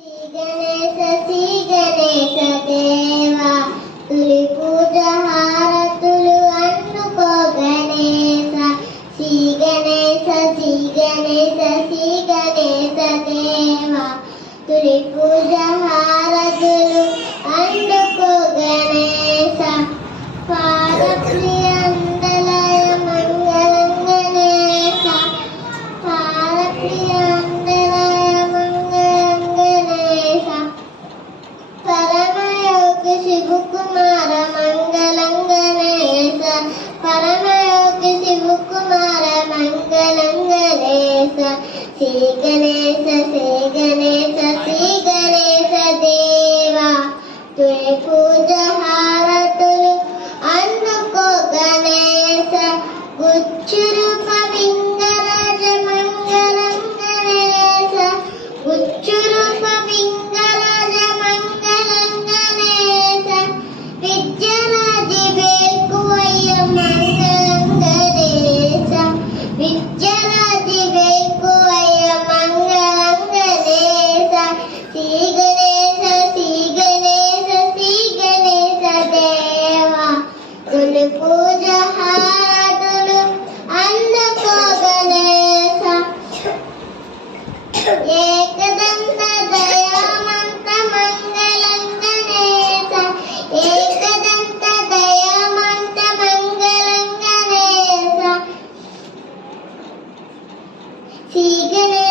గణేశ శ్రీ గణేశ దేవా తులి పూజ హారతులు అందుకో గణేశ శ్రీ గణేశ శ్రీ గణేశ శ్రీ గణేశ దేవా తులి పూజ హారతులు అందుకో గణేశ పాదప్రియందలయ మంగళం గణేశ పాదప్రియందలయ మంగళం గణేశ పరమయోగి శివకుమార మంగళం గణేశ పరమయోగి శివకుమార మంగళం గణేశ శ్రీ గణేశ శ్రీ గణేశ శ్రీ గణేశ దేవా తులి పూజ హారతులు అందుకో గణేశ గుచ్చురూప వింగరాజ మంగళం గణేశ గుచ్చురూప వింగరాజ మంగళం గణేశ విద్యరాజి వేకువయ్య మంగళం గణేశ విద్యరాజి వేకువయ్య మంగళం గణేశ శ్రీ గణేశ శ్రీ గణేశ శ్రీ గణేశ దేవా తులి పూజ హారతులు అందుకో గణేశ ఏకదంత దయామంత మంగళం గణేశ ఏకదంత దయామంత మంగళం గణేశ శ్రీ గణేశ